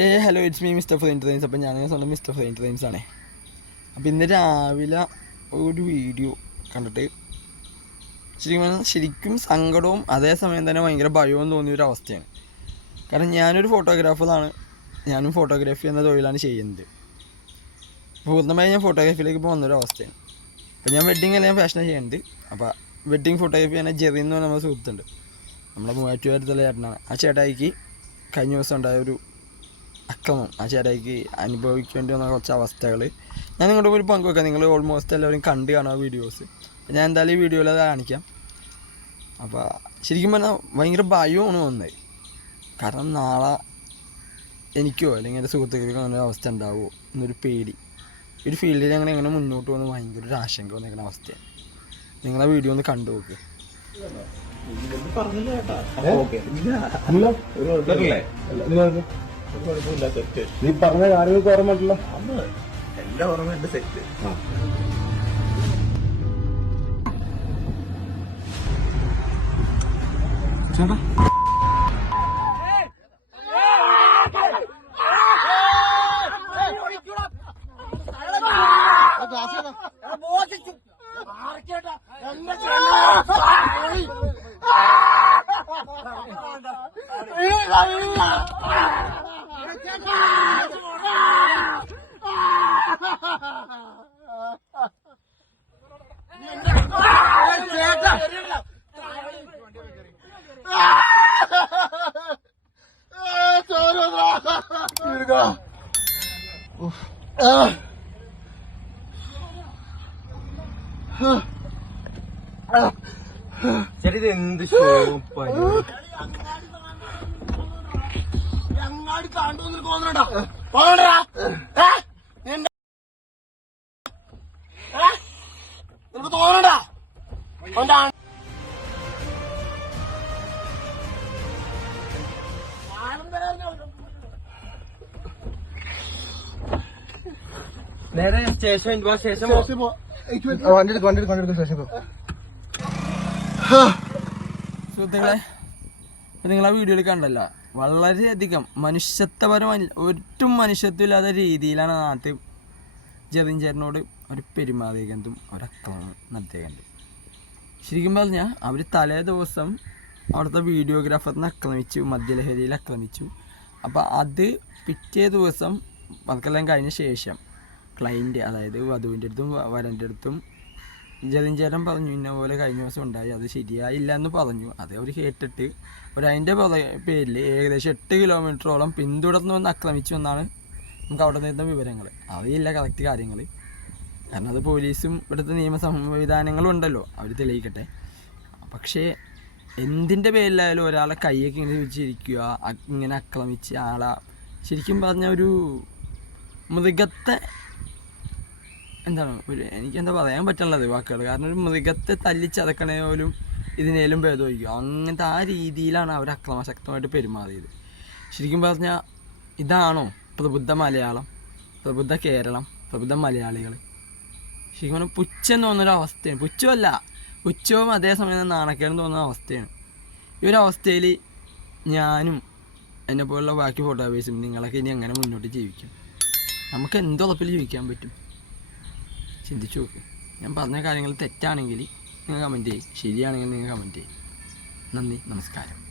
ഏ hello it's me mister frain trains അപ്പം ഞാൻ സ്വന്തം മിസ്റ്റർ ഫ്രെയിൻ ട്രെയിൻസ് ആണേ. അപ്പം ഇന്ന് രാവിലെ ഒരു വീഡിയോ കണ്ടിട്ട് ശരിക്കും പറഞ്ഞാൽ ശരിക്കും സങ്കടവും അതേസമയം തന്നെ ഭയങ്കര ഭയവും തോന്നിയ ഒരു അവസ്ഥയാണ്. കാരണം ഞാനൊരു ഫോട്ടോഗ്രാഫറാണ് ഞാനും ഫോട്ടോഗ്രാഫി എന്ന തൊഴിലാണ് ചെയ്യുന്നത്. പൂർണമായി ഞാൻ ഫോട്ടോഗ്രാഫിയിലേക്ക് ഇപ്പോൾ വന്നൊരു അവസ്ഥയാണ്. അപ്പോൾ ഞാൻ വെഡ്ഡിങ് അല്ല ഞാൻ ഫാഷനാണ് ചെയ്യുന്നത്. അപ്പോൾ വെഡ്ഡിങ് ഫോട്ടോഗ്രാഫി തന്നെ ജെറി എന്ന് പറഞ്ഞ നമ്മുടെ സുഹൃത്തുണ്ട്. നമ്മളെ മൂവാറ്റുപേരത്തുള്ള ചേട്ടനാണ്. ആ ചേട്ടായിക്ക് കഴിഞ്ഞ ദിവസം ഉണ്ടായ ഒരു അക്രമം ആ ചേട്ടായിക്ക് അനുഭവിക്കേണ്ടി വന്ന കുറച്ച് അവസ്ഥകൾ ഞാൻ നിങ്ങളുടെ ഒരു പങ്കുവെക്കാം നിങ്ങൾ ഓൾമോസ്റ്റ് എല്ലാവരും കണ്ടു കാണും ആ വീഡിയോസ് ഞാൻ എന്തായാലും ഈ വീഡിയോയിൽ അത് കാണിക്കാം. അപ്പോൾ ശരിക്കും പറഞ്ഞാൽ ഭയങ്കര ഭയമാണ് വന്നത്. കാരണം നാളെ എനിക്കോ അല്ലെങ്കിൽ എന്റെ സുഹൃത്തുക്കൾക്കോ അങ്ങനെ ഒരു അവസ്ഥ ഉണ്ടാവുമോ എന്നൊരു പേടി. ഒരു ഫീൽഡിൽ അങ്ങനെ എങ്ങനെ മുന്നോട്ട് പോകുന്ന ഭയങ്കര ഒരു ആശങ്ക വന്നിരിക്കുന്ന അവസ്ഥയാണ്. നിങ്ങളെ വീഡിയോ ഒന്ന് കണ്ടു നോക്ക്. നീ പറഞ്ഞ കാര്യങ്ങൾക്ക് ഓർമ്മയിട്ടില്ല എല്ലാം ഓർമ്മയുണ്ട് സെറ്റ് ചേട്ടാ. ചേട്ടാ ഇത് എന്ത് ഷോപ്പാണ് അങ്ങാടി താണ്ടു നിനക്ക് തോന്നണടാ പോകണ്ടാ നിനക്ക് തോന്നണടാ നേരെ സ്റ്റേഷൻ വണ്ടി എടുക്ക് വണ്ടി എടുക്ക് വണ്ടി എടുക്ക് സ്റ്റേഷൻ പോ. സുഹൃത്തുക്കളെ നിങ്ങൾ ആ വീഡിയോയിൽ കണ്ടല്ല വളരെയധികം മനുഷ്യത്വപരമായി ഒട്ടും മനുഷ്യത്വമില്ലാത്ത രീതിയിലാണ് നാട്ടിൽ ജതിൻ ചേട്ടനോട് ഒരു പെരുമാറിയേക്കുന്നതും ഒരക്രമം നടത്തിയത് ശരിക്കും പറഞ്ഞാൽ അവർ തലേ ദിവസം അവിടുത്തെ വീഡിയോഗ്രാഫറിനെ ആക്രമിച്ചു മദ്യലഹരിയിൽ ആക്രമിച്ചു. അപ്പോൾ അത് പിറ്റേ ദിവസം അതൊക്കെല്ലാം കഴിഞ്ഞ ശേഷം ക്ലൈന്റ് അതായത് വധുവിന്റെ അടുത്തും വരന്റെ അടുത്തും ജതിഞ്ചേരം പറഞ്ഞു ഇന്ന പോലെ കഴിഞ്ഞ ദിവസം ഉണ്ടായി അത് ശരിയായില്ല എന്ന് പറഞ്ഞു. അത് അവർ കേട്ടിട്ട് ഒരു അതിന്റെ പേരിൽ ഏകദേശം എട്ട് കിലോമീറ്ററോളം പിന്തുടർന്ന് വന്ന് ആക്രമിച്ചു എന്നാണ് നമുക്ക് അവിടെ നിന്ന വിവരങ്ങൾ അറിയില്ല കറക്റ്റ് കാര്യങ്ങൾ കാരണം അത് പോലീസും ഇവിടുത്തെ നിയമ സംവിധാനങ്ങളും ഉണ്ടല്ലോ അവർ തെളിയിക്കട്ടെ. പക്ഷേ എന്തിന്റെ പേരിലായാലും ഒരാളെ കൈയൊക്കെ ഇങ്ങനെ വെച്ചിരിക്കുക ഇങ്ങനെ ആക്രമിച്ച് ആളെ ശരിക്കും പറഞ്ഞ ഒരു മൃഗത്തെ എന്താണ് ഒരു എനിക്കെന്താ പറയാൻ പറ്റുള്ളത് വാക്കുകൾ കാരണം ഒരു മൃഗത്തെ തല്ലിച്ചതക്കണേ പോലും ഇതിനേലും ഭേദമായിരിക്കും അങ്ങനത്തെ ആ രീതിയിലാണ് അവർ അക്രമശക്തമായിട്ട് പെരുമാറിയത്. ശരിക്കും പറഞ്ഞാൽ ഇതാണോ പ്രബുദ്ധ മലയാളം? പ്രബുദ്ധ കേരളം? പ്രബുദ്ധ മലയാളികൾ ശരിക്കും പറഞ്ഞാൽ പുച്ഛം തോന്നുന്നൊരു അവസ്ഥയാണ് പുച്ഛമല്ല പുച്ഛവും അതേസമയം നാണക്കേടും തോന്നുന്ന അവസ്ഥയാണ്. ഈ ഒരു അവസ്ഥയിൽ ഞാനും എന്നെ പോലുള്ള ബാക്കി ഫോട്ടോഗ്രാഫേഴ്സും നിങ്ങളൊക്കെ ഇനി എങ്ങനെ മുന്നോട്ട് ജീവിക്കും? നമുക്ക് എന്തുറപ്പിൽ ജീവിക്കാൻ പറ്റും? ചിന്തിച്ചു നോക്ക്. ഞാൻ പറഞ്ഞ കാര്യങ്ങൾ തെറ്റാണെങ്കിൽ നിങ്ങൾ കമന്റ് ചെയ്യും. ശരിയാണെങ്കിൽ നിങ്ങൾ കമന്റ് ചെയ്യും. നന്ദി നമസ്കാരം.